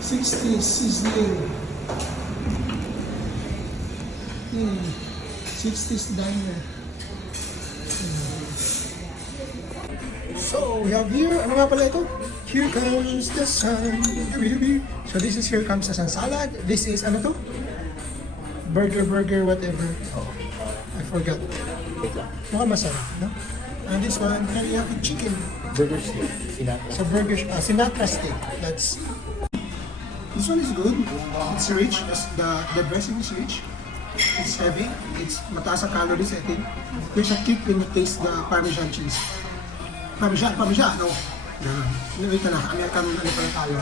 60 sizzling. 60's diner. So we have here, ano nga pala ito? Here comes the sun. So this is Here Comes the Sun salad. This is ano to? Burger, whatever. Oh, I forgot. Mukhang masarap, no? And this one, teriyaki chicken. Burger steak. Sinatra. So burger, Sinatra steak. That's. This one is good. It's rich. The dressing is rich. It's heavy. It's mataas sa calories, I think. There's a kick when you taste the Parmesan cheese. Parmesan, no? Wait na, American ano pala tayo.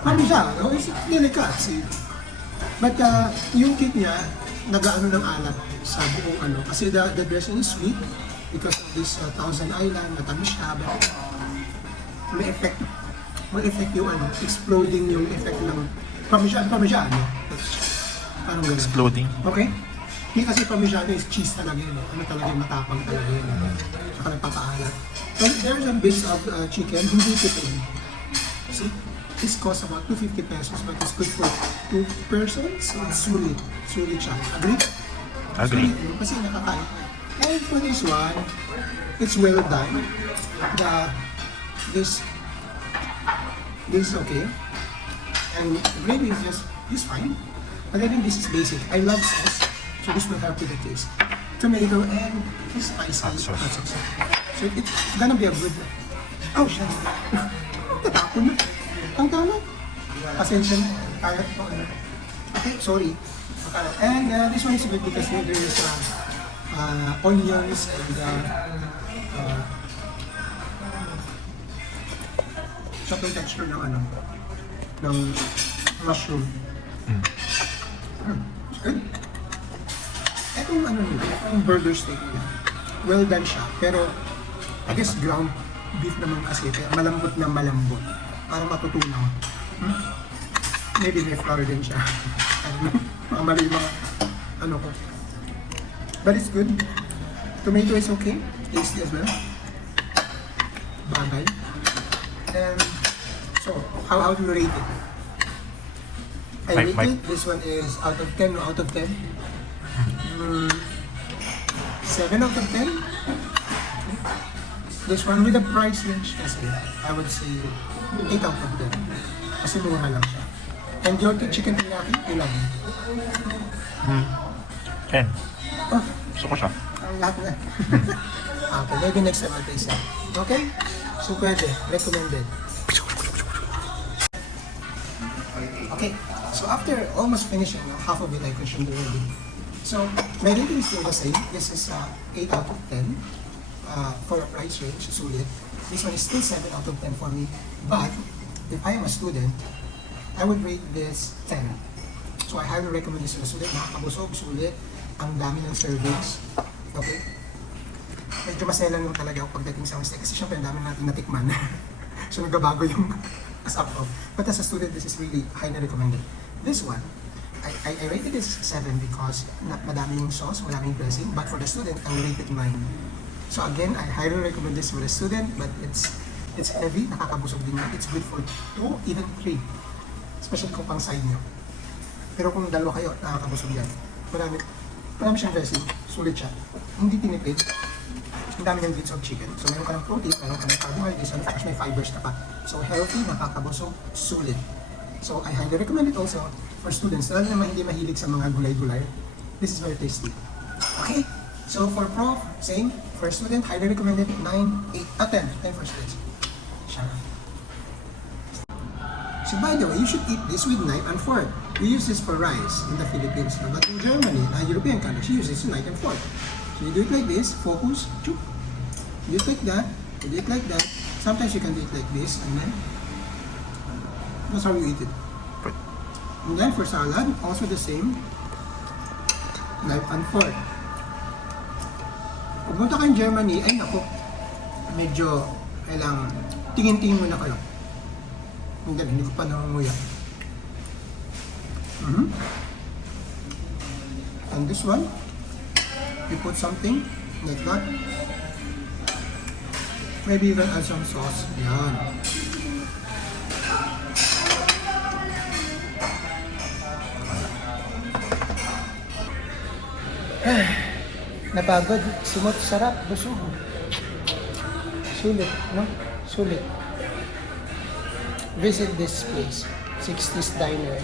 Parmesan, no? It's delicacy. But yung kick niya, nag-ano ng alat sa buong ano. Kasi the dressing is sweet because of this Thousand Island, matamis siya. But may effect yung ano, exploding yung effect ng Parmesan, no? Parang ganun. Exploding. Okay? Hindi kasi Parmesan is cheese talaga yun. Ano talaga yung matapang talaga yun. Saka nagpapaalat. So there's a piece of chicken, hindi tipid. See? This costs about 250 pesos but it's good for 2 persons. So it's sulit. Sulit siya. Agree? Agree. Sulit, kasi nakakain. And for this one, it's well done. This is okay. And the gravy is just fine. But I think this is basic. I love sauce, so this will help with the taste. Tomato and spicy hot sauce. So it's gonna be a good. Oh shit! Tatapon na. Ang tama. Pasensya na. Kalat po. Okay, sorry. And this one is good because there is onions and chocolate texture ng ano, ng mushroom. Good. Etong ano nila, yung burger steak nila, well done siya. Pero, I guess ground beef naman kasi, kaya malambot na malambot. Para matutunaw. Maybe may flour din siya. Mga mali mga ano ko. But it's good. Tomato is okay. Tasty as well. Bagay. And, so, how do you rate it? I rate it, this one is out of 10 out of 10. 7 out of 10. This one with the price range kasi, I would say 8 out of 10. Kasi mura lang siya. And your chicken teriyaki, ilan? 10. Oh, Gusto ko siya. ang lahat na. Okay, maybe next time I'll taste that. Okay? So pwede, recommended. Okay, so after almost finishing, half of it I consumed already. So, my rating is still the same. This is 8 out of 10 for a price range, sulit. This one is still 7 out of 10 for me. But, if I am a student, I would rate this 10. So, I highly recommend this to a student. Nakakabusog, sulit. Ang dami ng servings. Okay? Medyo maselan lang talaga ako pagdating sa mistake. Kasi syempre, ang dami natin natikman. So, nagbabago yung as-up of. But as a student, this is really highly recommended. This one, I rated this 7 because madami yung sauce, madami yung dressing. But for the student, I rated 9. So again, I highly recommend this for the student, but it's heavy, nakakabusog din yan. It's good for 2, even 3. Especially kung pang side nyo. Pero kung dalawa kayo, nakakabusog yan. Marami siyang dressing, sulit siya. Hindi tinipid. Ang dami ng bits of chicken. So meron ka ng protein, meron ka ng carbohydrates, and of course may fibers na pa. So healthy, nakakabusog, sulit. So I highly recommend it also for students, lalo naman hindi mahilig sa mga gulay-gulay. This is very tasty. Okay, so for prof, same. For student, highly recommended 9, 8, 10. 10 for students. Shut up. So by the way, you should eat this with knife and fork. We use this for rice in the Philippines. But in Germany, European countries, you use this with knife and fork. So you do it like this, focus, choop. You do it like that, you do it like that. Sometimes you can do it like this, and then that's how you eat it. And then for salad, also the same. Knife and fork. Pag punta kayong Germany, ay naku, medyo kailangan tingin-tingin muna kayo. Hindi ko pa nangunguya. And this one, you put something like that. Maybe even add some sauce. Yan. Napagod, simot, sarap, busog. Sulit, no? Sulit. Visit this place, 60s Diner.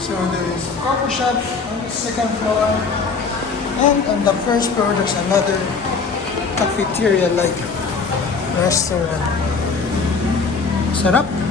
So there is a coffee shop on the second floor. And on the first floor, there's another cafeteria like restaurant. Sarap.